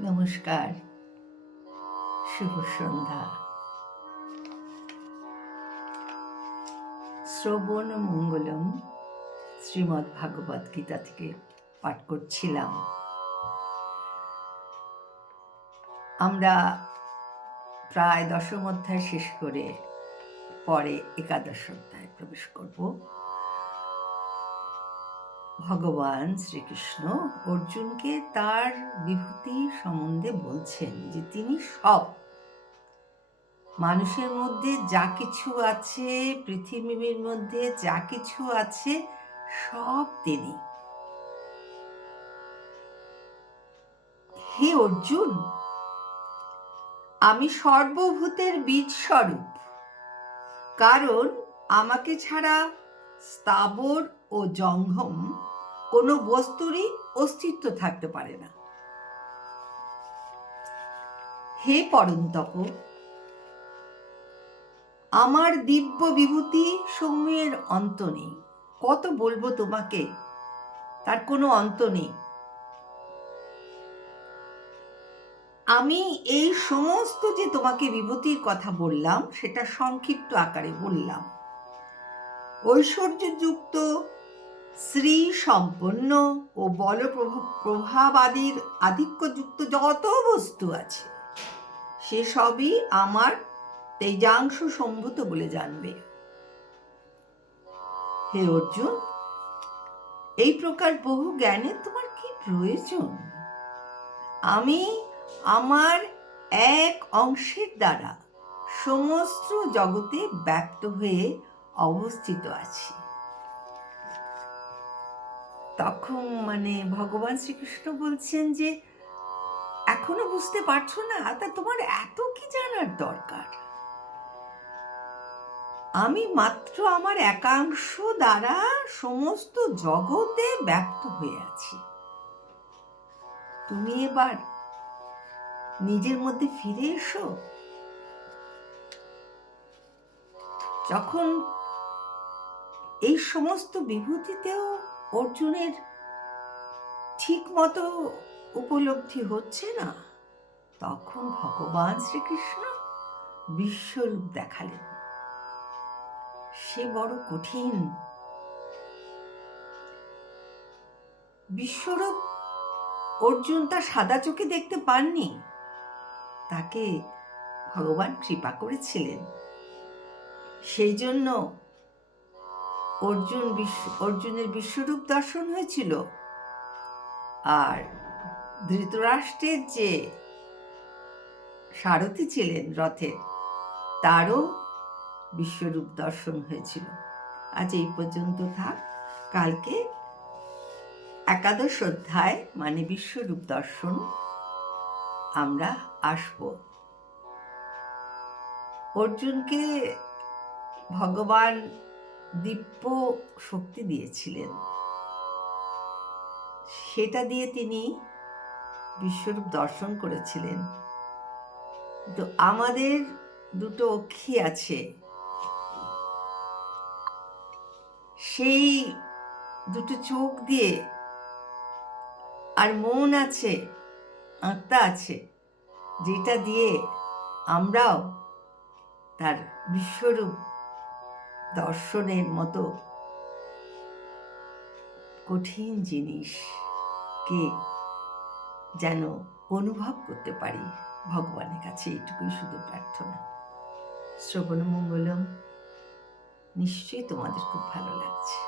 নমস্কার, শুভ সন্ধ্যা। শ্রবণ মঙ্গলম শ্রীমদ্ ভাগবত গীতা থেকে পাঠ করছিলাম। আমরা প্রায় দশম অধ্যায় শেষ করে পরে একাদশ অধ্যায় প্রবেশ করব। ভগবান শ্রীকৃষ্ণ অর্জুনকে তার বিভূতি সম্বন্ধে বলছেন যে তিনি সব, মানুষের মধ্যে যা কিছু আছে, পৃথিবীর মধ্যে যা কিছু আছে, সব তিনি। হে অর্জুন, আমি সর্বভূতের বীজ স্বরূপ, কারণ আমাকে ছাড়া স্থাবর ও জঙ্গম কোনো বস্তুরই অস্তিত্ব থাকতে পারে না। হে পরন্তপ, আমার দিব্য বিভূতি সমূহের অন্ত নেই। কত বলবো তোমাকে, তার কোনো অন্ত নেই। আমি এই সমস্ত যে তোমাকে বিভূতির কথা বললাম, সেটা সংক্ষিপ্ত আকারে বললাম। ঐশ্বর্যযুক্ত, শ্রী সম্পন্ন ও বল প্রভাবাদির আধিক্যযুক্ত যত বস্তু আছে, সে সবই আমার তেজাংশ সম্ভূত বলে জানবে। হে অর্জুন, এই প্রকার বহু জ্ঞানের তোমার কি প্রয়োজন? আমি আমার এক অংশের দ্বারা সমস্ত জগতে ব্যক্ত হয়ে অবস্থিত আছি। তখন ভগবান শ্রীকৃষ্ণ বলছেন যে এখনো বুঝতে পারছো না, তা তোমার এত কি জানার দরকার? আমি মাত্র আমার একাংশ দ্বারা সমস্ত জগতে ব্যক্ত হয়ে আছি। তুমি এবার নিজের মধ্যে ফিরে এসো। যখন এই সমস্ত বিভূতিতেও অর্জুনের ঠিক মতো উপলব্ধি হচ্ছে না, তখন ভগবান শ্রীকৃষ্ণ বিশ্বরূপ দেখালেন। সে বড় কঠিন। বিশ্বরূপ অর্জুন তার সাদা চোখে দেখতে পাননি, তাকে ভগবান কৃপা করেছিলেন। সেই জন্য অর্জুনের বিশ্বরূপ দর্শন হয়েছিল। আর ধৃতরাষ্ট্রের যে সারথি ছিলেন রথের, তারও বিশ্বরূপ দর্শন হয়েছিল। আজ এই পর্যন্ত থাক। কালকে একাদশ অধ্যায় বিশ্বরূপ দর্শন আমরা আসব। অর্জুনকে ভগবান দিব্য শক্তি দিয়েছিলেন, সেটা দিয়ে তিনি বিশ্বরূপ দর্শন করেছিলেন। তো আমাদের দুটো অক্ষি আছে, সেই দুটো চোখ দিয়ে, আর মন আছে, আত্মা আছে, যেটা দিয়ে আমরাও তার বিশ্বরূপ দর্শনের মতো কঠিন জিনিসকে যেন অনুভব করতে পারি। ভগবানের কাছে এইটুকুই শুধু প্রার্থনা। শ্রবণ মঙ্গলম। নিশ্চয়ই তোমাদের খুব ভালো লাগছে।